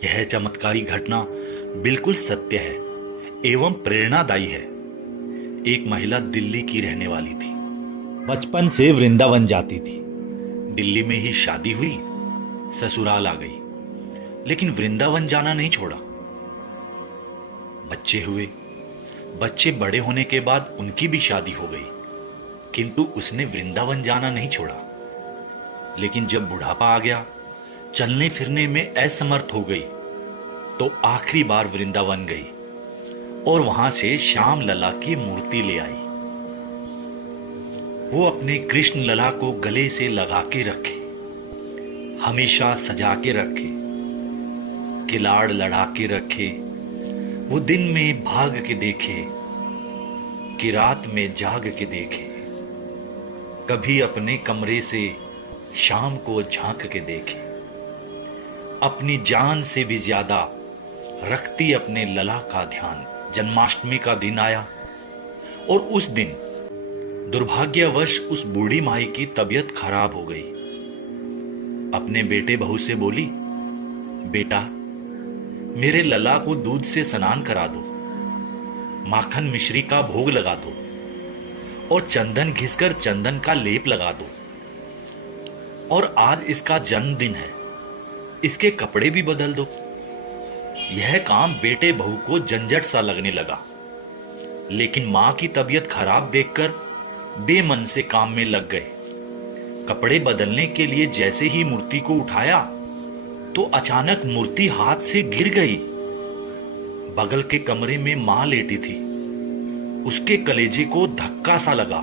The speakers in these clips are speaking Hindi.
यह चमत्कारी घटना बिल्कुल सत्य है एवं प्रेरणादायी है। एक महिला दिल्ली की रहने वाली थी। बचपन से वृंदावन जाती थी। दिल्ली में ही शादी हुई, ससुराल आ गई, लेकिन वृंदावन जाना नहीं छोड़ा। बच्चे हुए, बच्चे बड़े होने के बाद उनकी भी शादी हो गई, किंतु उसने वृंदावन जाना नहीं छोड़ा। लेकिन जब बुढ़ापा आ गया, चलने फिरने में असमर्थ हो गई, तो आखिरी बार वृंदावन गई और वहां से श्याम लला की मूर्ति ले आई। वो अपने कृष्ण लला को गले से लगा के रखे, हमेशा सजा के रखे, किलाड़ लड़ा के रखे। वो दिन में भाग के देखे कि रात में जाग के देखे। कभी अपने कमरे से शाम को झांक के देखे। अपनी जान से भी ज्यादा रखती अपने लला का ध्यान। जन्माष्टमी का दिन आया और उस दिन दुर्भाग्यवश उस बूढ़ी माई की तबीयत खराब हो गई। अपने बेटे बहू से बोली, बेटा मेरे लला को दूध से स्नान करा दो, माखन मिश्री का भोग लगा दो और चंदन घिसकर चंदन का लेप लगा दो। और आज इसका जन्मदिन है, इसके कपड़े भी बदल दो। यह काम बेटे बहू को झंझट सा लगने लगा, लेकिन मां की तबीयत खराब देखकर बेमन से काम में लग गए। कपड़े बदलने के लिए जैसे ही मूर्ति को उठाया तो अचानक मूर्ति हाथ से गिर गई। बगल के कमरे में मां लेटी थी, उसके कलेजे को धक्का सा लगा।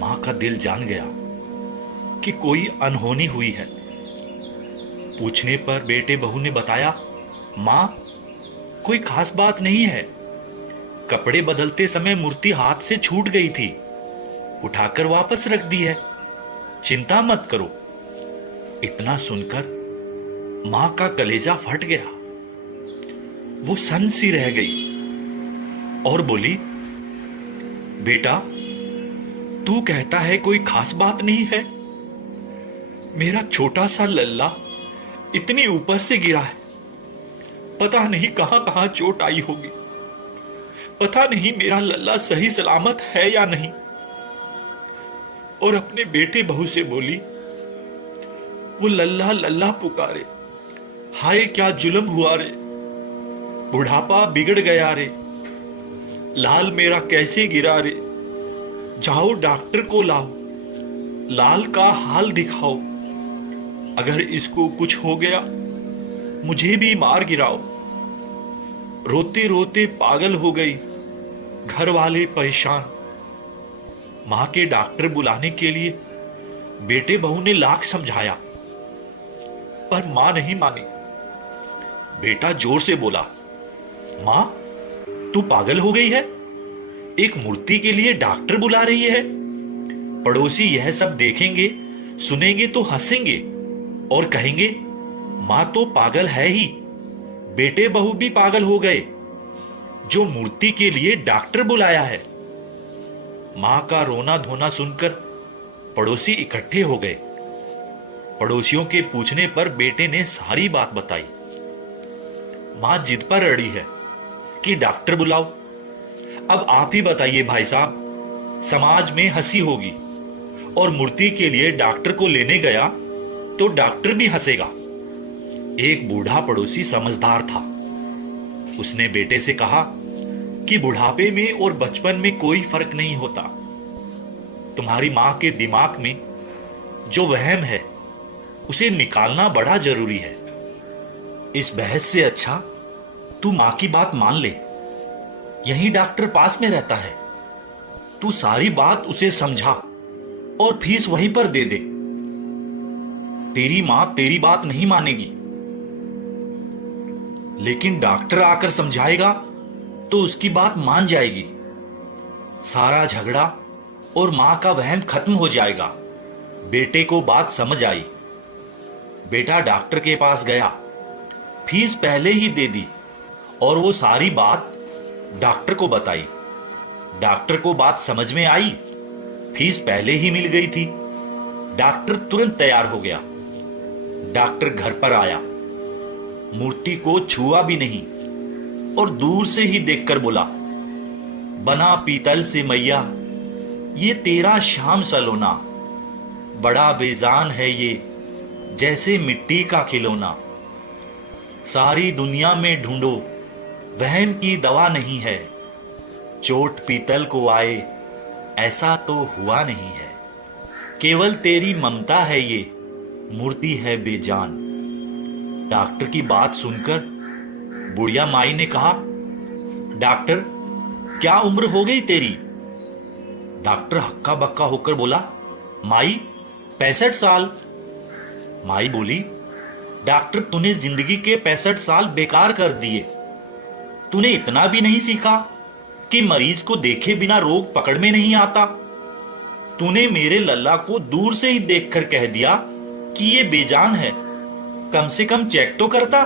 मां का दिल जान गया कि कोई अनहोनी हुई है। पूछने पर बेटे बहू ने बताया, मां कोई खास बात नहीं है, कपड़े बदलते समय मूर्ति हाथ से छूट गई थी, उठाकर वापस रख दी है, चिंता मत करो। इतना सुनकर मां का कलेजा फट गया। वो सन्न सी रह गई और बोली, बेटा तू कहता है कोई खास बात नहीं है, मेरा छोटा सा लल्ला इतनी ऊपर से गिरा है, पता नहीं कहां कहां चोट आई होगी, पता नहीं मेरा लल्ला सही सलामत है या नहीं। और अपने बेटे बहू से बोली, वो लल्ला लल्ला पुकारे, हाय क्या जुल्म हुआ रे, बुढ़ापा बिगड़ गया रे, लाल मेरा कैसे गिरा रे, जाओ डॉक्टर को लाओ, लाल का हाल दिखाओ, अगर इसको कुछ हो गया मुझे भी मार गिराओ। रोते रोते पागल हो गई, घर वाले परेशान। मां के डॉक्टर बुलाने के लिए बेटे बहू ने लाख समझाया, पर मां नहीं मानी। बेटा जोर से बोला, मां तू पागल हो गई है, एक मूर्ति के लिए डॉक्टर बुला रही है। पड़ोसी यह सब देखेंगे सुनेंगे तो हंसेंगे और कहेंगे मां तो पागल है ही, बेटे बहू भी पागल हो गए जो मूर्ति के लिए डॉक्टर बुलाया है। मां का रोना धोना सुनकर पड़ोसी इकट्ठे हो गए। पड़ोसियों के पूछने पर बेटे ने सारी बात बताई। मां जिद पर अड़ी है कि डॉक्टर बुलाओ। अब आप ही बताइए भाई साहब, समाज में हंसी होगी और मूर्ति के लिए डॉक्टर को लेने गया तो डॉक्टर भी हंसेगा। एक बूढ़ा पड़ोसी समझदार था, उसने बेटे से कहा कि बुढ़ापे में और बचपन में कोई फर्क नहीं होता। तुम्हारी मां के दिमाग में जो वहम है उसे निकालना बड़ा जरूरी है। इस बहस से अच्छा तू मां की बात मान ले, यहीं डॉक्टर पास में रहता है, तू सारी बात उसे समझा और फीस वहीं पर दे दे। तेरी मां तेरी बात नहीं मानेगी, लेकिन डॉक्टर आकर समझाएगा तो उसकी बात मान जाएगी। सारा झगड़ा और मां का वहम खत्म हो जाएगा। बेटे को बात समझ आई। बेटा डॉक्टर के पास गया, फीस पहले ही दे दी और वो सारी बात डॉक्टर को बताई। डॉक्टर को बात समझ में आई, फीस पहले ही मिल गई थी। डॉक्टर तुरंत तैयार हो गया। डॉक्टर घर पर आया, मूर्ति को छुआ भी नहीं और दूर से ही देखकर बोला, बना पीतल से मैया ये तेरा शाम सलोना, बड़ा बेजान है ये जैसे मिट्टी का खिलौना। सारी दुनिया में ढूंढो वहम की दवा नहीं है, चोट पीतल को आए ऐसा तो हुआ नहीं है। केवल तेरी ममता है ये मूर्ति है बेजान। डॉक्टर की बात सुनकर बुढ़िया माई ने कहा, डॉक्टर क्या उम्र हो गई तेरी? डॉक्टर हक्का बक्का होकर बोला, माई 65 साल। माई बोली, डॉक्टर तूने जिंदगी के 65 साल बेकार कर दिए। तूने इतना भी नहीं सीखा कि मरीज को देखे बिना रोग पकड़ में नहीं आता। तूने मेरे लल्ला को दूर से ही देखकर कह दिया कि ये बेजान है, कम से कम चेक तो करता।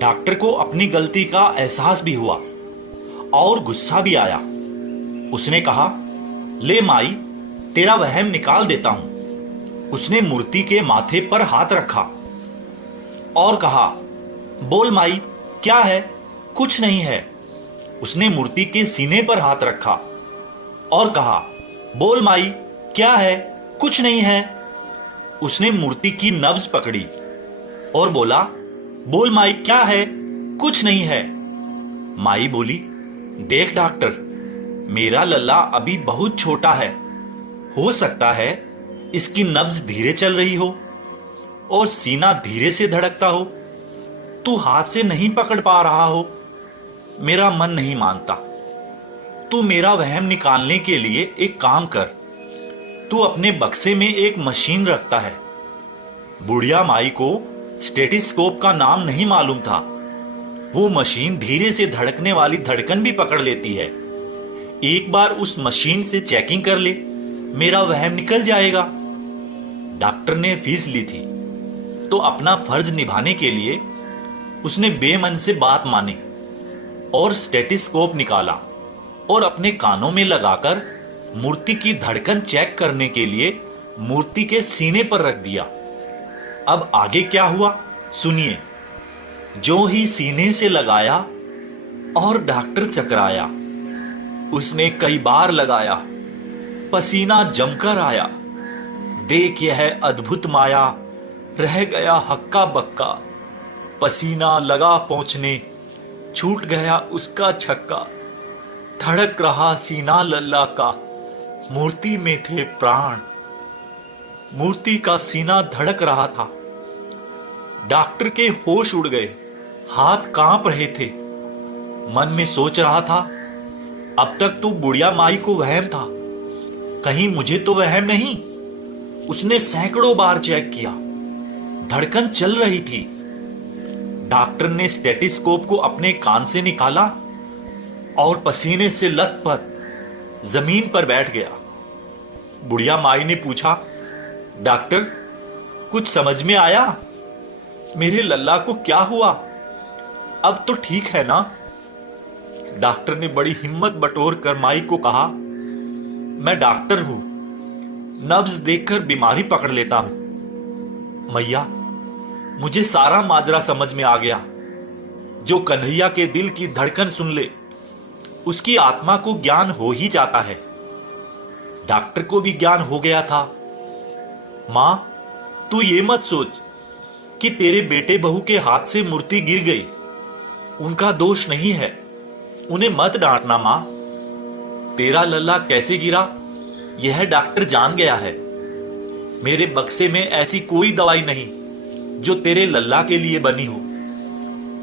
डॉक्टर को अपनी गलती का एहसास भी हुआ और गुस्सा भी आया। उसने कहा, ले माई तेरा वहम निकाल देता हूं। उसने मूर्ति के माथे पर हाथ रखा और कहा, बोल माई क्या है? कुछ नहीं है। उसने मूर्ति के सीने पर हाथ रखा और कहा, बोल माई क्या है? कुछ नहीं है। उसने मूर्ति की नब्ज पकड़ी और बोला, बोल माई क्या है? कुछ नहीं है। माई बोली, देख डॉक्टर, मेरा लल्ला अभी बहुत छोटा है, हो सकता है इसकी नब्ज धीरे चल रही हो और सीना धीरे से धड़कता हो, तू हाथ से नहीं पकड़ पा रहा हो। मेरा मन नहीं मानता। तू मेरा वहम निकालने के लिए एक काम कर, तू अपने बक्से में एक मशीन रखता है। बुढ़िया माई को स्टेटिस्कोप का नाम नहीं मालूम था। वो मशीन धीरे से धड़कने वाली धड़कन भी पकड़ लेती है। एक बार उस मशीन से चेकिंग कर ले, मेरा वहम निकल जाएगा। डॉक्टर ने फीस ली थी तो अपना फर्ज निभाने के लिए उसने बेमन से बात मानी और स्टेटिस्कोप निकाला और अपने कानों में लगाकर मूर्ति की धड़कन चेक करने के लिए मूर्ति के सीने पर रख दिया। अब आगे क्या हुआ सुनिए। जो ही सीने से लगाया और डॉक्टर चकराया। उसने कई बार लगाया, पसीना जमकर आया। देख यह अद्भुत माया, रह गया हक्का बक्का। पसीना लगा पहुंचने, छूट गया उसका छक्का। धड़क रहा सीना लल्ला का, मूर्ति में थे प्राण। मूर्ति का सीना धड़क रहा था। डॉक्टर के होश उड़ गए, हाथ कांप रहे थे। मन में सोच रहा था, अब तक तो बुढ़िया माई को वहम था, कहीं मुझे तो वहम नहीं। उसने सैकड़ों बार चेक किया, धड़कन चल रही थी। डॉक्टर ने स्टेटिस्कोप को अपने कान से निकाला और पसीने से लथपथ जमीन पर बैठ गया। बुढ़िया माई ने पूछा, डॉक्टर कुछ समझ में आया? मेरे लल्ला को क्या हुआ? अब तो ठीक है ना? डॉक्टर ने बड़ी हिम्मत बटोर कर माई को कहा, मैं डॉक्टर हूं, नब्ज देखकर बीमारी पकड़ लेता हूं। मैया मुझे सारा माजरा समझ में आ गया। जो कन्हैया के दिल की धड़कन सुन ले उसकी आत्मा को ज्ञान हो ही जाता है। डॉक्टर को भी ज्ञान हो गया था। मां तू ये मत सोच कि तेरे बेटे बहू के हाथ से मूर्ति गिर गई, उनका दोष नहीं है, उन्हें मत डांटना मां। तेरा लल्ला कैसे गिरा यह डॉक्टर जान गया है। मेरे बक्से में ऐसी कोई दवाई नहीं जो तेरे लल्ला के लिए बनी हो।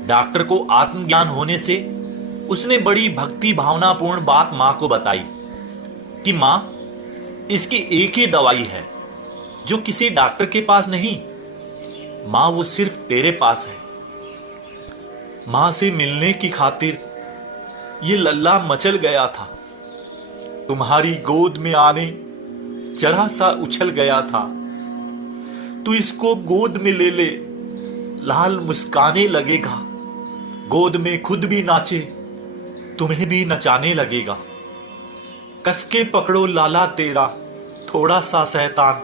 डॉक्टर को आत्मज्ञान होने से उसने बड़ी भक्ति भावनापूर्ण बात मां को बताई कि मां इसकी एक ही दवाई है जो किसी डॉक्टर के पास नहीं, मां वो सिर्फ तेरे पास है। मां से मिलने की खातिर ये लल्ला मचल गया था। तुम्हारी गोद में आने जरा सा उछल गया था। तू इसको गोद में ले ले, लाल मुस्काने लगेगा। गोद में खुद भी नाचे, तुम्हें भी नचाने लगेगा। कसके पकड़ो लाला तेरा थोड़ा सा शैतान।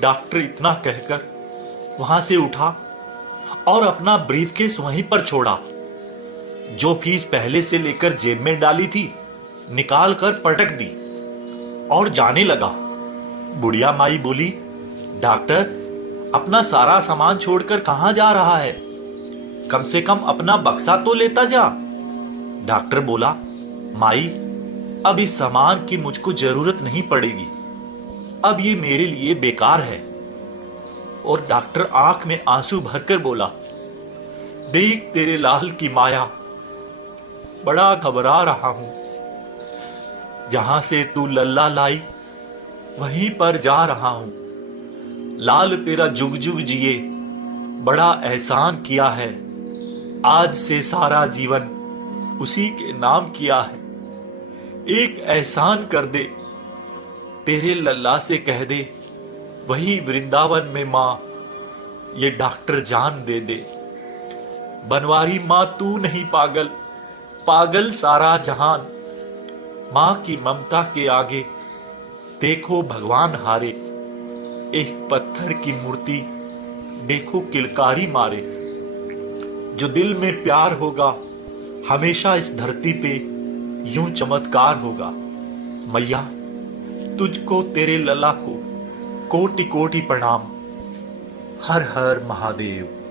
डॉक्टर इतना कहकर वहां से उठा और अपना ब्रीफकेस वहीं पर छोड़ा। जो फीस पहले से लेकर जेब में डाली थी निकाल कर पटक दी और जाने लगा। बुढ़िया माई बोली, डॉक्टर, अपना सारा सामान छोड़कर कहां जा रहा है? कम से कम अपना बक्सा तो लेता जा। डॉक्टर बोला, माई, अब इस सामान की मुझको जरूरत नहीं पड़ेगी, अब ये मेरे लिए बेकार है। और डॉक्टर आंख में आंसू भरकर बोला, देख तेरे लाल की माया, बड़ा घबरा रहा हूं। जहां से तू लल्ला लाई वहीं पर जा रहा हूं। लाल तेरा जुग जुग जिए, बड़ा एहसान किया है। आज से सारा जीवन उसी के नाम किया है। एक एहसान कर दे, तेरे लल्ला से कह दे, वही वृंदावन में मां ये डॉक्टर जान दे दे। बनवारी मां तू नहीं पागल, पागल सारा जहान। मां की ममता के आगे देखो भगवान हारे। एक पत्थर की मूर्ति देखो किलकारी मारे। जो दिल में प्यार होगा हमेशा इस धरती पे यूं चमत्कार होगा। मैया, तुझको तेरे लला को कोटि कोटि प्रणाम। हर हर महादेव।